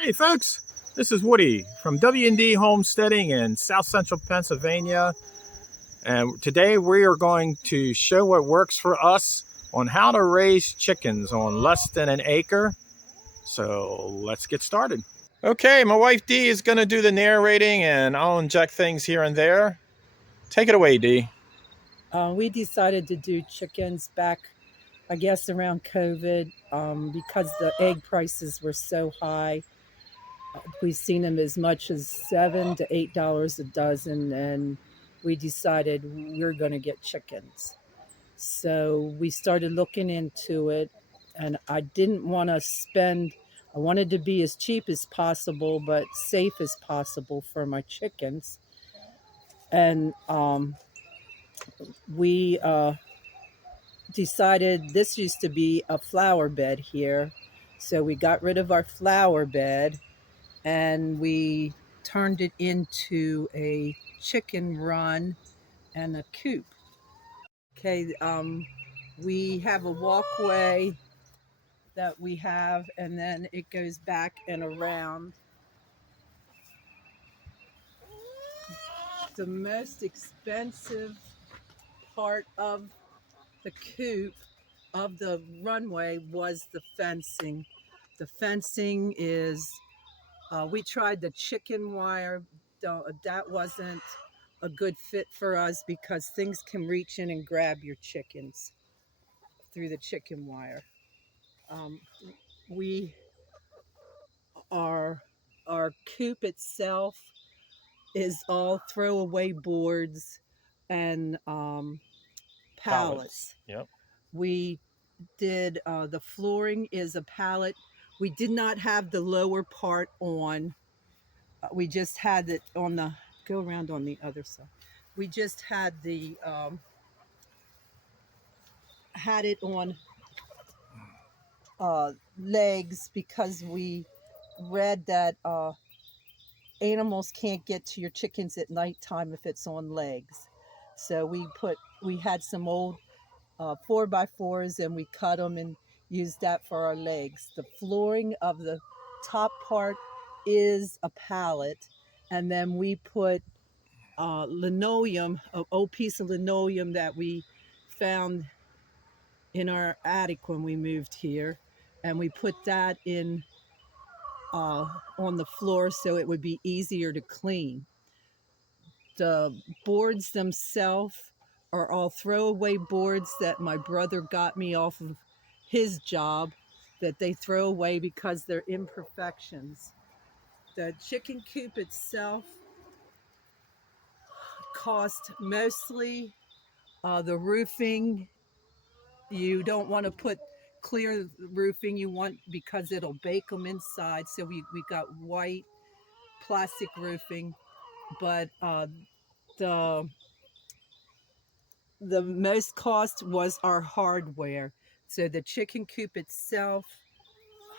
Hey folks, this is Woody from W&D Homesteading in South Central Pennsylvania, and today we are going to show what works for us on how to raise chickens on less than an acre. So let's get started. Okay, my wife Dee is going to do the narrating and I'll inject things here and there. Take it away, Dee. We decided to do chickens back, I guess, around COVID because the egg prices were so high. We've seen them as much as $7 to $8 a dozen, and we decided we're going to get chickens. So we started looking into it, and I didn't want to spend. I wanted to be as cheap as possible, but safe as possible for my chickens. And we decided this used to be a flower bed here. So we got rid of our flower bed and we turned it into a chicken run and a coop. Okay, we have a walkway that we have, and then it goes back and around. The most expensive part of the coop of the runway was the fencing. The fencing is, we tried the chicken wire. That wasn't a good fit for us because things can reach in and grab your chickens through the chicken wire. Um, we our coop itself is all throwaway boards and pallets. Yep. We did the flooring is a pallet. We did not have the lower part on. We just had it on the go around on the other side. We just had it on legs because we read that animals can't get to your chickens at nighttime if it's on legs. So we had some old 4x4s and we cut them and used that for our legs. The flooring of the top part is a pallet, and then we put linoleum, an old piece of linoleum that we found in our attic when we moved here, and we put that in on the floor so it would be easier to clean. The boards themselves are all throwaway boards that my brother got me off of his job that they throw away because they're imperfections. The chicken coop itself cost mostly the roofing. You don't want to put clear roofing, you want because it'll bake them inside. So we got white plastic roofing, but the the most cost was our hardware. So the chicken coop itself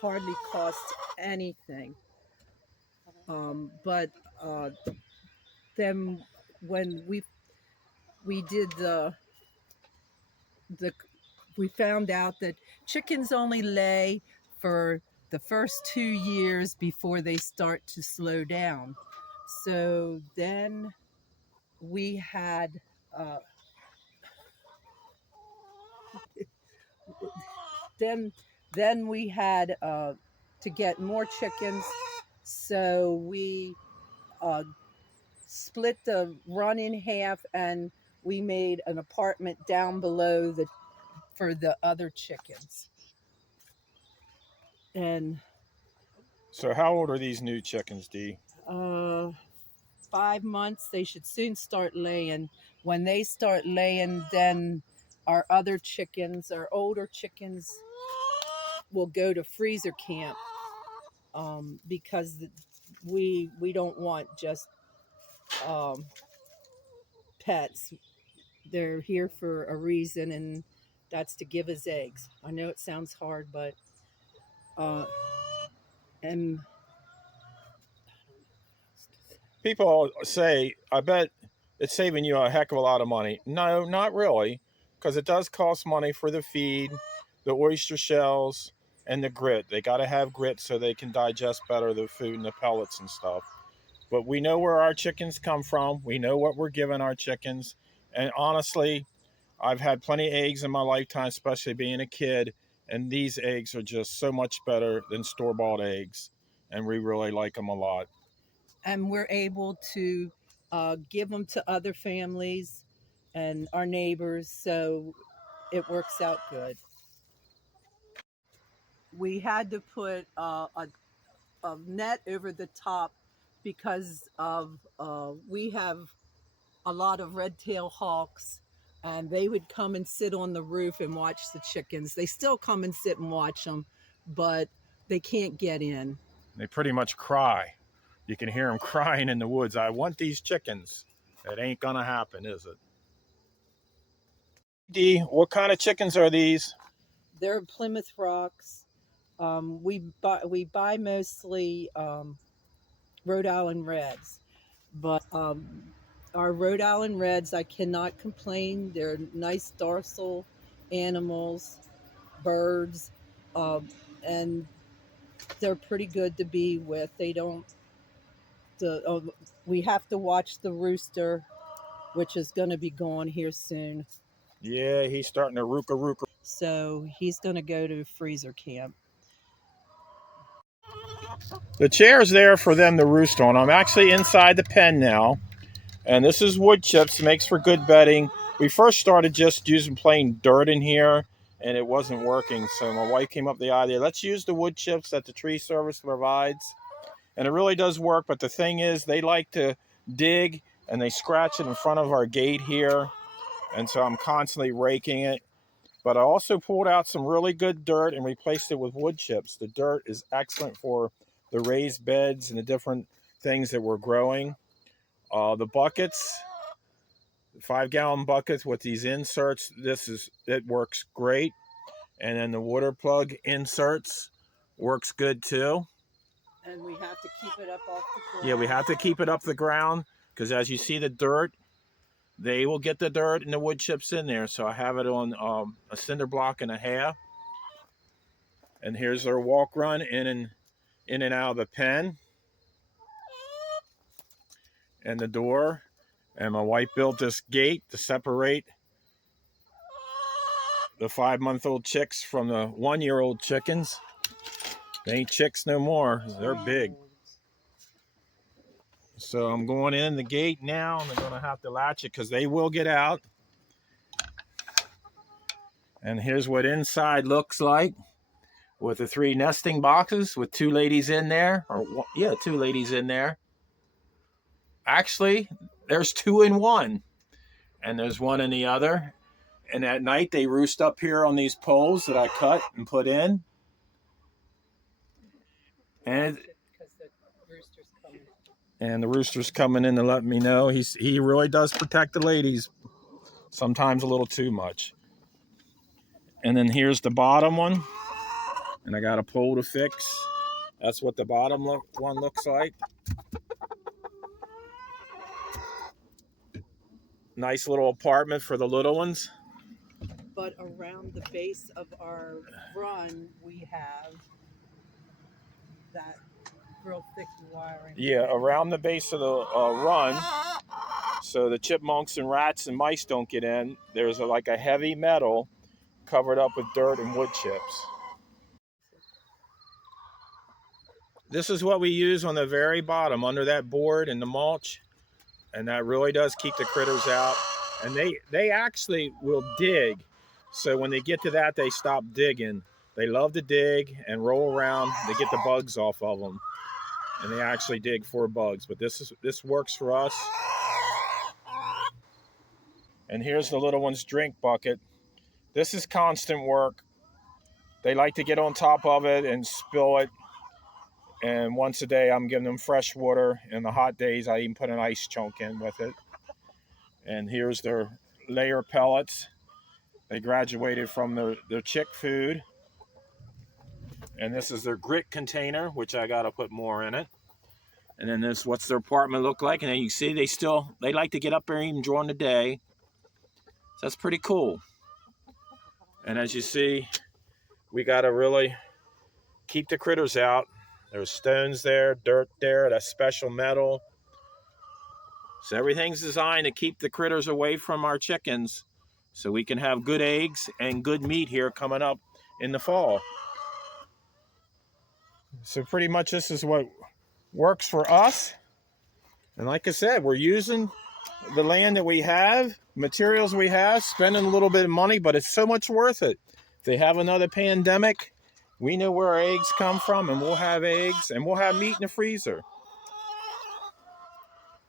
hardly cost anything. But then when we did the we found out that chickens only lay for the first 2 years before they start to slow down. So then we had then then we had to get more chickens. So we uh, split the run in half and we made an apartment down below the for the other chickens. And So how old are these new chickens, Dee? uh 5 months, they should soon start laying. When they start laying, then our other chickens, our older chickens, will go to freezer camp because we don't want just um, pets. They're here for a reason, and that's to give us eggs. I know it sounds hard, but uh, and People say, I bet it's saving you a heck of a lot of money. No, not really, because it does cost money for the feed, the oyster shells, and the grit. They got to have grit so they can digest better the food and the pellets and stuff. But we know where our chickens come from. We know what we're giving our chickens. And honestly, I've had plenty of eggs in my lifetime, especially being a kid. And these eggs are just so much better than store-bought eggs. And we really like them a lot. And we're able to give them to other families and our neighbors, so it works out good. We had to put a net over the top because of we have a lot of red-tailed hawks, and they would come and sit on the roof and watch the chickens. They still come and sit and watch them, but they can't get in. They pretty much cry. You can hear them crying in the woods. I want these chickens. It ain't gonna happen, is it? Dee, what kind of chickens are these? They're Plymouth Rocks. We buy mostly Rhode Island Reds, but our Rhode Island Reds, I cannot complain. They're nice dorsal animals, birds, and they're pretty good to be with. They don't. We have to watch the rooster, which is going to be gone here soon. Yeah, he's starting to rooka. So he's going to go to freezer camp. The chair's there for them to roost on. I'm actually inside the pen now. And this is wood chips. Makes for good bedding. We first started just using plain dirt in here, and it wasn't working. So my wife came up with the idea, let's use the wood chips that the tree service provides. And it really does work. But the thing is, they like to dig, and they scratch it in front of our gate here. And so I'm constantly raking it. But I also pulled out some really good dirt and replaced it with wood chips. The dirt is excellent for the raised beds and the different things that we're growing. The buckets, 5-gallon buckets with these inserts, it works great. And then the water plug inserts works good too. And we have to keep it up off the ground. Yeah, we have to keep it up the ground because as you see the dirt, they will get the dirt and the wood chips in there. So I have it on a cinder block and a half. And here's their walk run in and out of the pen and the door. And my wife built this gate to separate the 5-month-old chicks from the 1-year-old chickens. They ain't chicks no more. They're big. So I'm going in the gate now, and I'm going to have to latch it because they will get out. And here's what inside looks like with the 3 nesting boxes with 2 ladies in there. 2 ladies in there. Actually, there's 2 in one, and there's 1 in the other. And at night, they roost up here on these poles that I cut and put in. And the rooster's coming in to let me know. He really does protect the ladies, sometimes a little too much. And then here's the bottom one, and I got a pole to fix. That's what the bottom one looks like. Nice little apartment for the little ones. But around the base of our run, we have that real thick wiring. Yeah, around the base of the run, so the chipmunks and rats and mice don't get in, there's like a heavy metal covered up with dirt and wood chips. This is what we use on the very bottom under that board and the mulch, and that really does keep the critters out. And they actually will dig. So when they get to that, they stop digging. They love to dig and roll around. They get the bugs off of them, and they actually dig for bugs. But this works for us. And here's the little one's drink bucket. This is constant work. They like to get on top of it and spill it. And once a day, I'm giving them fresh water. In the hot days, I even put an ice chunk in with it. And here's their layer pellets. They graduated from their chick food. And this is their grit container, which I got to put more in it. And then this, what's their apartment look like? And then you see they like to get up there even during the day. So that's pretty cool. And as you see, we got a really keep the critters out. There's stones there, dirt there, that's special metal. So everything's designed to keep the critters away from our chickens so we can have good eggs and good meat here coming up in the fall. So pretty much this is what works for us. And like I said, we're using the land that we have, materials we have, spending a little bit of money, but it's so much worth it. If they have another pandemic, we know where our eggs come from, and we'll have eggs, and we'll have meat in the freezer.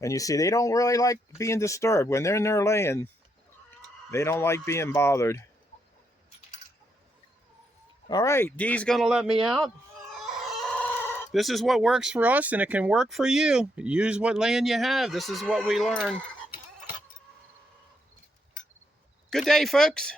And you see, they don't really like being disturbed. When they're in there laying, they don't like being bothered. All right, Dee's gonna let me out. This is what works for us, and it can work for you. Use what land you have. This is what we learn. Good day, folks.